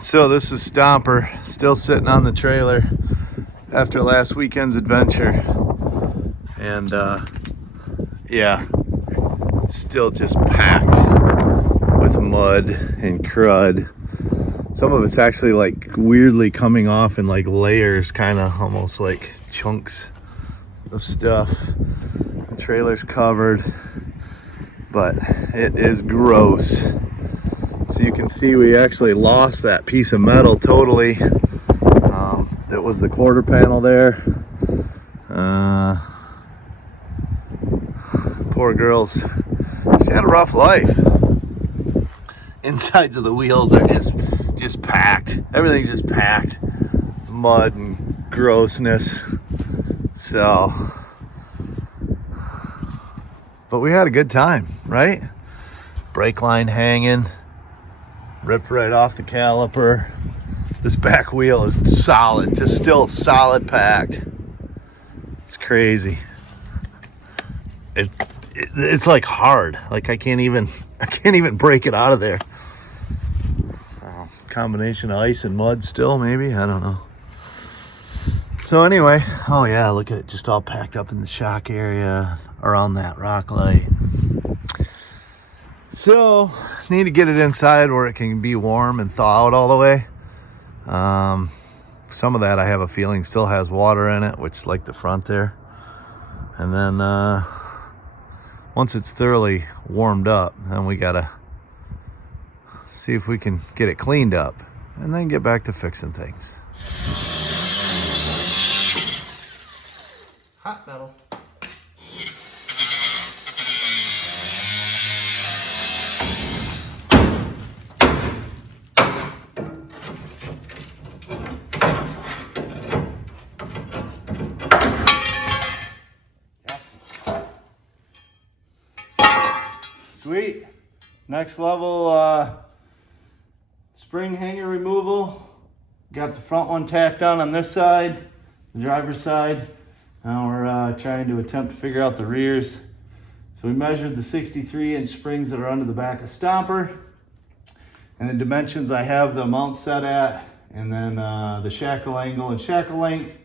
So this is Stomper, still sitting on the trailer after last weekend's adventure. And yeah, still just packed with mud and crud. Some of it's actually like weirdly coming off in like layers, kind of almost like chunks of stuff. The trailer's covered, but it is gross. So you can see we actually lost that piece of metal totally. That was the quarter panel there. Poor girls, she had a rough life. Insides of the wheels are just packed. Everything's just packed. Mud and grossness. So, but we had a good time, right? Brake line hanging. Ripped right off the caliper. This back wheel is solid, just still solid packed. It's crazy. It's like hard. Like I can't even break it out of there. Combination of ice and mud still, maybe, I don't know. So anyway, oh yeah, look at it, just all packed up in the shock area around that rock light. So, need to get it inside where it can be warm and thaw out all the way. Some of that I have a feeling still has water in it, which like the front there. And then once it's thoroughly warmed up, then we gotta see if we can get it cleaned up and then get back to fixing things. Hot metal. Sweet. Next level spring hanger removal. Got the front one tacked on this side, the driver's side. Now we're trying to attempt to figure out the rears. So we measured the 63-inch springs that are under the back of Stomper. And the dimensions I have the mount set at, and then the shackle angle and shackle length.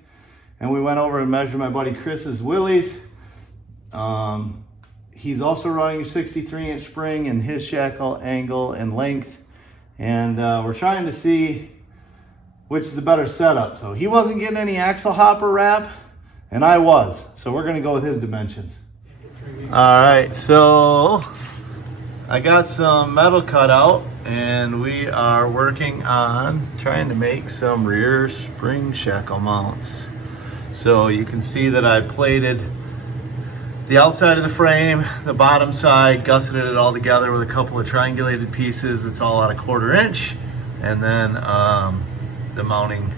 And we went over and measured my buddy Chris's willies. He's also running a 63-inch spring in his shackle angle and length. And we're trying to see which is the better setup. So he wasn't getting any axle hopper wrap, and I was. So we're gonna go with his dimensions. All right, so I got some metal cut out, and we are working on trying to make some rear spring shackle mounts. So you can see that I plated the outside of the frame, the bottom side, gusseted it all together with a couple of triangulated pieces. It's all at 1/4 inch. And then the mounting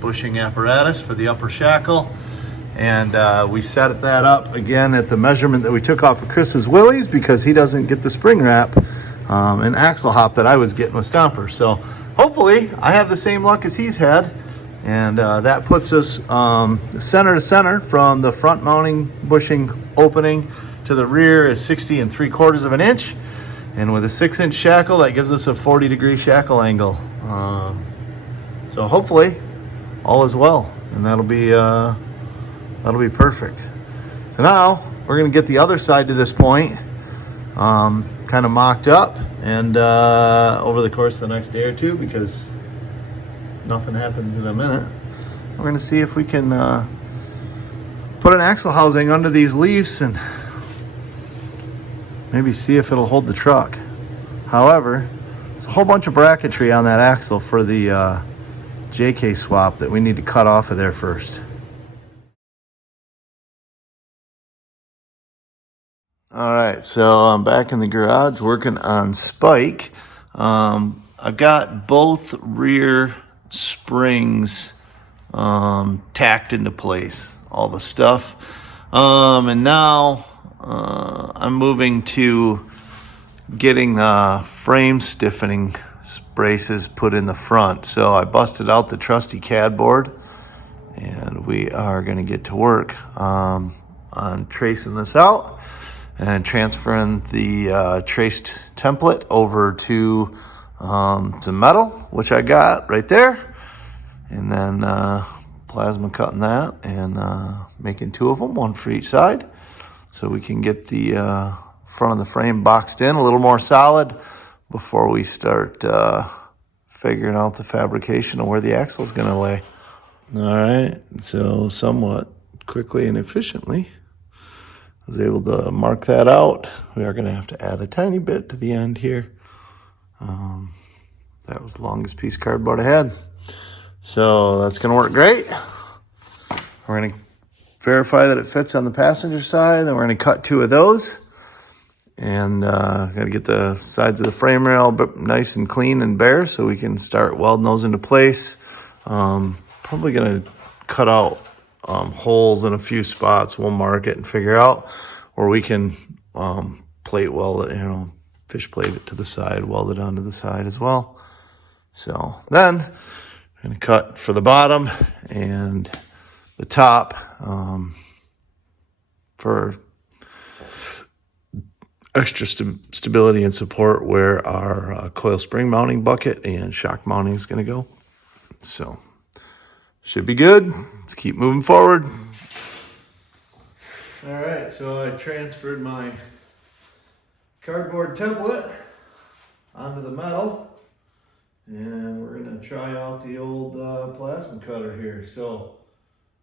bushing apparatus for the upper shackle. And we set that up again at the measurement that we took off of Chris's willies, because he doesn't get the spring wrap and axle hop that I was getting with Stomper. So hopefully I have the same luck as he's had. And that puts us center to center from the front mounting bushing opening to the rear is 60 3/4 inch. And with a 6-inch shackle, that gives us a 40-degree shackle angle. So hopefully all is well, and that'll be perfect. So now we're gonna get the other side to this point kind of mocked up, and over the course of the next day or two, because nothing happens in a minute, we're gonna see if we can put an axle housing under these leaves and maybe see if it'll hold the truck. However, there's a whole bunch of bracketry on that axle for the JK swap that we need to cut off of there first. All right, so I'm back in the garage working on Spike. I've got both rear springs tacked into place, all the stuff. And now I'm moving to getting frame stiffening braces put in the front. So I busted out the trusty CAD board, and we are going to get to work on tracing this out and transferring the traced template over to some metal, which I got right there, and then plasma cutting that and making 2 of them, 1 for each side, so we can get the front of the frame boxed in a little more solid before we start figuring out the fabrication of where the axle is going to lay. All right, so somewhat quickly and efficiently, I was able to mark that out. We are going to have to add a tiny bit to the end here. That was the longest piece of cardboard I had. So that's going to work great. We're going to verify that it fits on the passenger side. Then we're going to cut 2 of those. And got to get the sides of the frame rail nice and clean and bare so we can start welding those into place. Probably going to cut out holes in a few spots. We'll mark it and figure out where we can plate weld it, fish plate it to the side, weld it onto the side as well. So then I'm going to cut for the bottom and the top for extra stability and support where our coil spring mounting bucket and shock mounting is going to go. So should be good. Let's keep moving forward. All right, so I transferred my cardboard template onto the metal, and we're gonna try out the old plasma cutter here. So,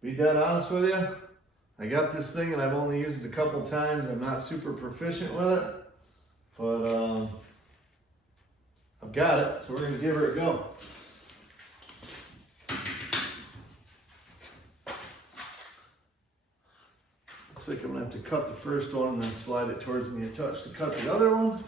be dead honest with you, I got this thing and I've only used it a couple times. I'm not super proficient with it, but I've got it, so we're gonna give her a go. Looks like I'm gonna have to cut the first one and then slide it towards me a touch to cut the other one.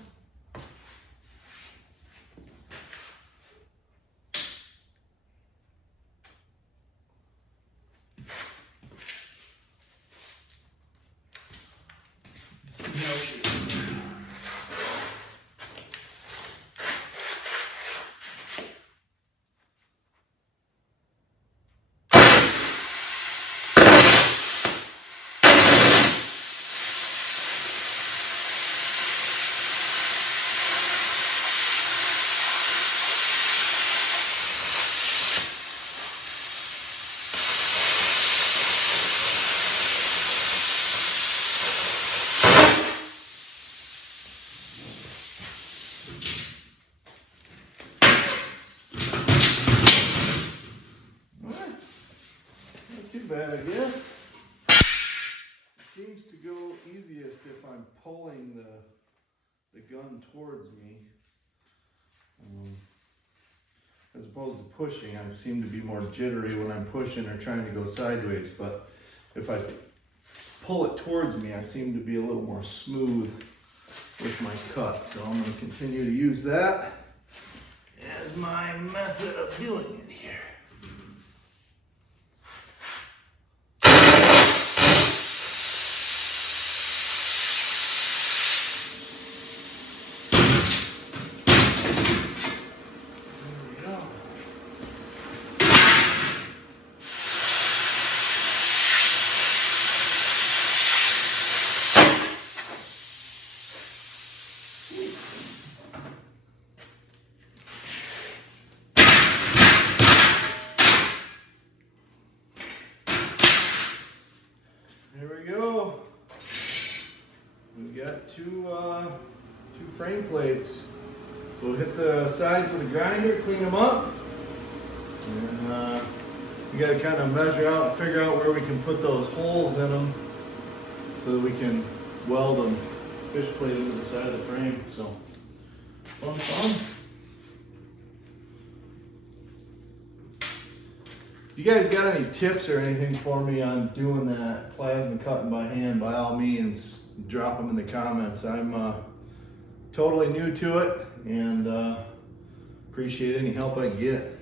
Too bad, I guess. It seems to go easiest if I'm pulling the gun towards me, as opposed to pushing. I seem to be more jittery when I'm pushing or trying to go sideways, but if I pull it towards me, I seem to be a little more smooth with my cut. So I'm going to continue to use that as my method of doing it here. There we go. We've got two frame plates. So we'll hit the sides with a grinder, clean them up, and we got to kind of measure out and figure out where we can put those holes in them so that we can weld them, fish plate into the side of the frame. So fun. If you guys got any tips or anything for me on doing that plasma cutting by hand, by all means, drop them in the comments. I'm totally new to it and appreciate any help I can get.